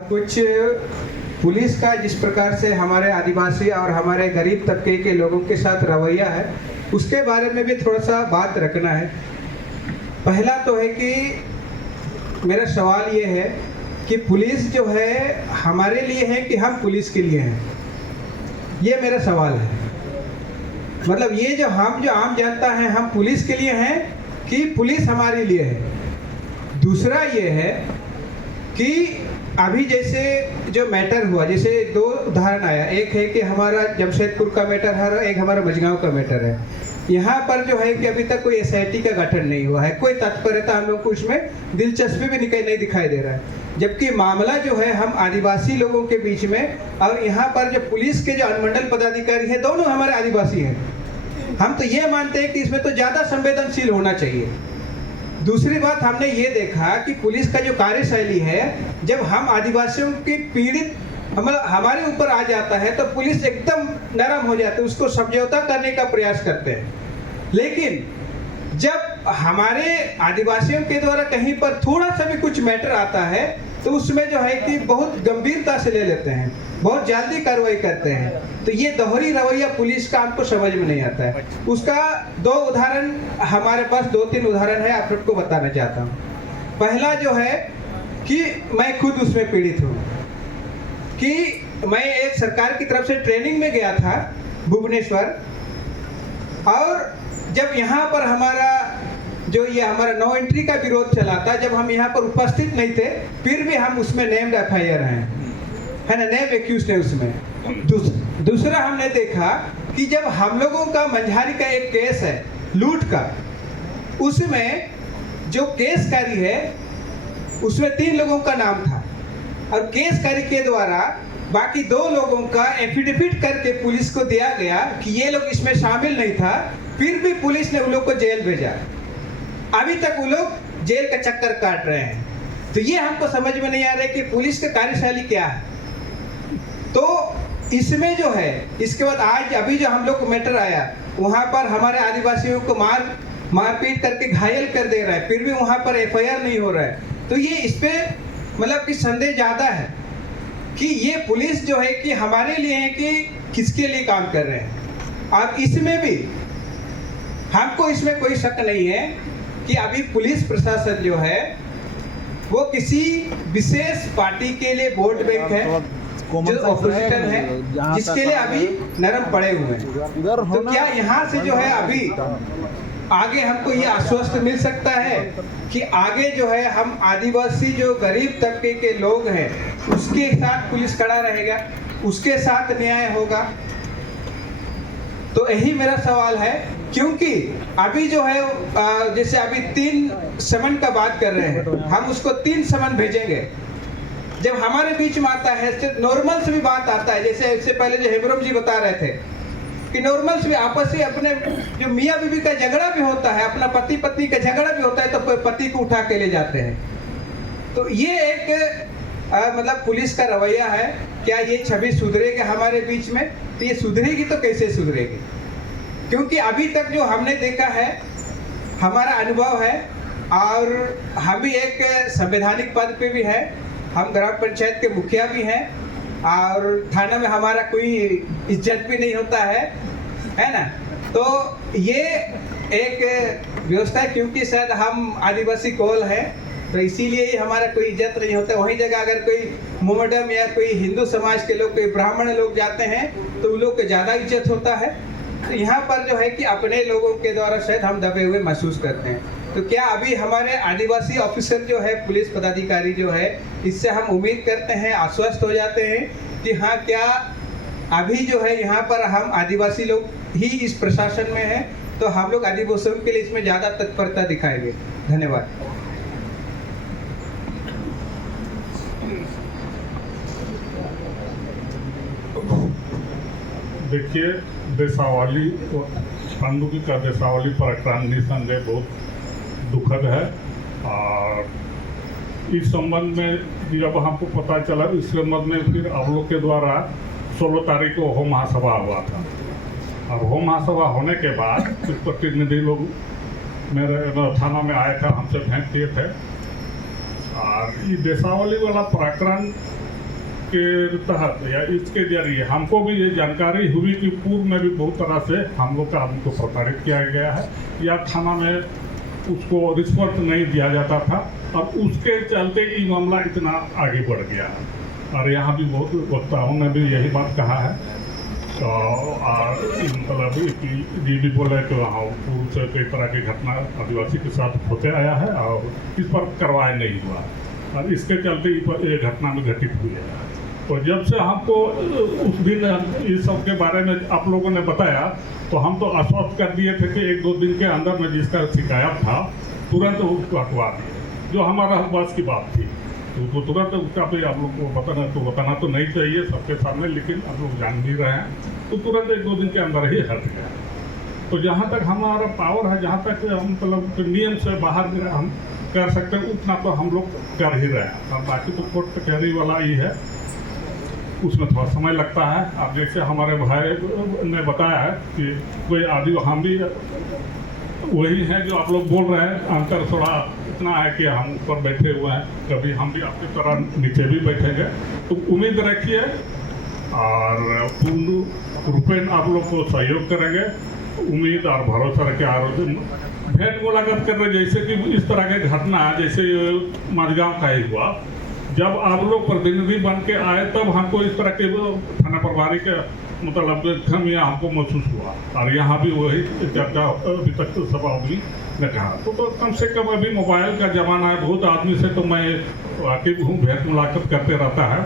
कुछ पुलिस का जिस प्रकार से हमारे आदिवासी और हमारे गरीब तबके के लोगों के साथ रवैया है, उसके बारे में भी थोड़ा सा बात रखना है। पहला तो है कि मेरा सवाल ये है कि पुलिस जो है हमारे लिए है कि हम पुलिस के लिए हैं, ये मेरा सवाल है। मतलब ये जो आम जनता है, हम पुलिस के लिए हैं कि पुलिस हमारे लिए है। दूसरा ये है कि अभी जैसे जो मैटर हुआ, जैसे दो उदाहरण आया, एक है कि हमारा जमशेदपुर का मैटर है और एक हमारा मझगांव का मैटर है। यहाँ पर जो है कि अभी तक कोई एसआईटी का गठन नहीं हुआ है, कोई तत्परता हम लोग को उसमें दिलचस्पी भी नहीं दिखाई दे रहा है। जबकि मामला जो है हम आदिवासी लोगों के बीच में, और यहाँ पर जो पुलिस के जो अनुमंडल पदाधिकारी है दोनों हमारे आदिवासी हैं। हम तो ये मानते हैं कि इसमें तो ज़्यादा संवेदनशील होना चाहिए। दूसरी बात, हमने ये देखा कि पुलिस का जो कार्यशैली है, जब हम आदिवासियों की पीड़ित हमारे ऊपर आ जाता है तो पुलिस एकदम नरम हो जाती है, उसको समझौता करने का प्रयास करते हैं। लेकिन जब हमारे आदिवासियों के द्वारा कहीं पर थोड़ा सा भी कुछ मैटर आता है तो उसमें जो है कि बहुत गंभीरता से ले लेते हैं, बहुत जल्दी कार्रवाई करते हैं। तो ये दोहरी रवैया पुलिस का हमको समझ में नहीं आता है। उसका दो उदाहरण हमारे पास, दो तीन उदाहरण है, आप सबको बताना चाहता हूँ। पहला जो है कि मैं खुद उसमें पीड़ित हूँ कि मैं एक सरकार की तरफ से ट्रेनिंग में गया था भुवनेश्वर, और जब यहाँ पर हमारा जो ये हमारा नो एंट्री का विरोध चला था, जब हम यहाँ पर उपस्थित नहीं थे, फिर भी हम उसमें नेम्ड एफआईआर है ना, नेम एक्यूज है उसमें। दूसरा हमने देखा कि जब हम लोगों का मंझारी का एक केस है लूट का, उसमें जो केसकारी है उसमें 3 लोगों का नाम था, और केसकारी के द्वारा बाकी 2 लोगों का एफिडेविट करके पुलिस को दिया गया कि ये लोग इसमें शामिल नहीं था। फिर भी पुलिस ने उन लोग को जेल भेजा। अभी तक वो लोग जेल का चक्कर काट रहे हैं। तो ये हमको समझ में नहीं आ रहा है कि पुलिस का कार्यशैली क्या है। तो इसमें जो है, इसके बाद आज अभी जो हम लोग को मैटर आया, वहाँ पर हमारे आदिवासियों को मारपीट करके घायल कर दे रहा है, फिर भी वहाँ पर एफआईआर नहीं हो रहा है। तो ये इस पे मतलब कि संदेह ज़्यादा है कि ये पुलिस जो है कि हमारे लिए है कि किसके लिए काम कर रहे हैं। अब इसमें भी हमको इसमें कोई शक नहीं है कि अभी पुलिस प्रशासन जो है वो किसी विशेष पार्टी के लिए वोट बैंक है, जो ऑपोजिशन है, जिसके लिए अभी नरम पड़े हुए हैं। तो क्या यहाँ से जो है अभी आगे हमको ये आश्वस्त मिल सकता है कि आगे जो है हम आदिवासी जो गरीब तबके के लोग हैं उसके साथ पुलिस खड़ा रहेगा, उसके साथ न्याय होगा? तो यही मेरा सवाल है। क्योंकि अभी जो है जैसे अभी 3 समन का बात कर रहे हैं, हम उसको 3 समन भेजेंगे। जब हमारे बीच में आता है, नॉर्मल से भी बात आता है, जैसे इससे पहले जो हेमरम जी बता रहे थे कि नॉर्मल से भी आपस में अपने जो मियाँ बीवी का झगड़ा भी होता है, अपना पति पत्नी का झगड़ा भी होता है, तो पति को उठा के ले जाते हैं। तो ये एक मतलब पुलिस का रवैया है। क्या ये छवि सुधरेगी हमारे बीच में? तो ये सुधरेगी तो कैसे सुधरेगी? क्योंकि अभी तक जो हमने देखा है, हमारा अनुभव है, और हम भी एक संवैधानिक पद पे भी है, हम ग्राम पंचायत के मुखिया भी हैं, और थाना में हमारा कोई इज्जत भी नहीं होता है ना। तो ये एक व्यवस्था है, क्योंकि शायद हम आदिवासी कोल हैं तो इसीलिए ही हमारा कोई इज्जत नहीं होता। वहीं जगह अगर कोई मोमडम या कोई हिंदू समाज के लोग, कोई ब्राह्मण लोग जाते हैं तो उन लोग को ज़्यादा इज्जत होता है। तो यहाँ पर जो है कि अपने लोगों के द्वारा शायद हम दबे हुए महसूस करते हैं। तो क्या अभी हमारे आदिवासी ऑफिसर जो है, पुलिस पदाधिकारी जो है, इससे हम उम्मीद करते हैं, आश्वस्त हो जाते हैं कि हाँ, क्या अभी जो है यहाँ पर हम आदिवासी लोग ही इस प्रशासन में हैं, तो हम लोग आदिवासियों के लिए इसमें ज़्यादा तत्परता दिखाएंगे। धन्यवाद। देखिए, देशावली पांडुकी का देशावली प्रकरण निसंदेह बहुत दुखद है। और इस संबंध में जब हमको पता चला, इस संबंध में फिर आप लोग के द्वारा 16 तारीख को होम महासभा हुआ था। और होम महासभा होने के बाद कुछ प्रतिनिधि लोग मेरे थाना में आए थे, हमसे भेंट किए थे। और ये देशावली वाला प्रकरण के तहत या इसके जरिए हमको भी ये जानकारी हुई कि पूर्व में भी बहुत तरह से हम लोग का आदमी को प्रताड़ित किया गया है या थाना में उसको रिश्वत नहीं दिया जाता था, और उसके चलते ये मामला इतना आगे बढ़ गया है। और यहाँ भी बहुत वक्ताओं ने भी यही बात कहा है, तो मतलब ये भी बोले कि वहाँ पूर्व से कई तरह की घटना आदिवासी के साथ होते आया है और इस पर कार्रवाई नहीं हुआ, और इसके चलते ये घटना में घटित हुई है। तो जब से हमको उस दिन इस सब के बारे में आप लोगों ने बताया, तो हम तो आश्वस्त कर दिए थे कि 1-2 दिन के अंदर में जिसका शिकायत था तुरंत उसको हटवा दिए, जो हमारा बस की बात थी। तो तुरंत उसका भी आप लोग को बताना तो नहीं चाहिए सबके सामने, लेकिन आप लोग जान भी रहे हैं, तो तुरंत 1-2 दिन के अंदर ही हट गया। तो जहाँ तक हमारा पावर है, जहाँ तक हम मतलब नियम से बाहर हम कर सकते हैं, उतना तो हम लोग कर ही रहे हैं। और बाकी तो कोर्ट कचहरी वाला ही है, उसमें थोड़ा समय लगता है। अब जैसे हमारे भाई ने बताया है कि कोई आदि हम भी वही हैं जो आप लोग बोल रहे हैं, अंतर थोड़ा इतना है कि हम ऊपर बैठे हुए हैं, कभी हम भी आपकी तरह नीचे भी बैठेंगे। तो उम्मीद रखिए और पूर्ण रूपेण आप लोग को सहयोग करेंगे, उम्मीद और भरोसा रखे। और भेंट मुलाकात कर रहे, जैसे कि इस तरह के घटना जैसे मझगांव का ही हुआ, जब आप लोग प्रतिनिधि बन के आए तब हमको इस तरह के थाना प्रभारी के मतलब खामियां हमको महसूस हुआ, और यहाँ भी वही चर्चा अभी तक तो सब आदमी ने कहा। तो कम से कम अभी मोबाइल का जमाना है, बहुत आदमी से तो मैं वाकिफ हूँ, भेंट मुलाकात करते रहता है।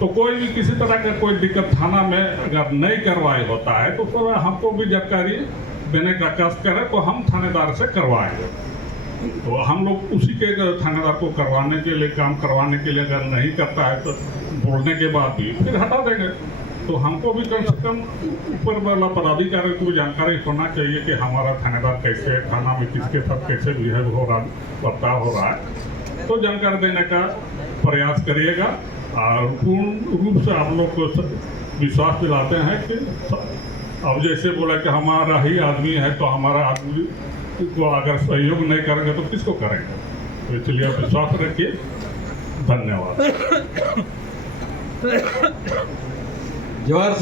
तो कोई भी किसी तरह का कोई दिक्कत थाना में अगर नहीं कार्रवाई होता है, तो थोड़ा हमको भी जानकारी देने का कष्ट करें, तो हम थानेदार से करवाएंगे। तो हम लोग उसी के थानेदार को करवाने के लिए, काम करवाने के लिए अगर नहीं करता है तो बोलने के बाद भी फिर हटा देंगे। तो हमको भी कम से कम ऊपर वाला पदाधिकारी को जानकारी होना चाहिए कि हमारा थानेदार कैसे थाना में किसके साथ कैसे बिहेव हो रहा, बर्ताव हो रहा है। तो जानकारी देने का प्रयास करिएगा, और पूर्ण रूप से आप लोग को विश्वास दिलाते हैं कि अब जैसे बोला कि हमारा ही आदमी है, तो हमारा आदमी को अगर सहयोग नहीं करेंगे तो किसको करेंगे। तो इसलिए आप विश्वास रखिए। धन्यवाद। जोर से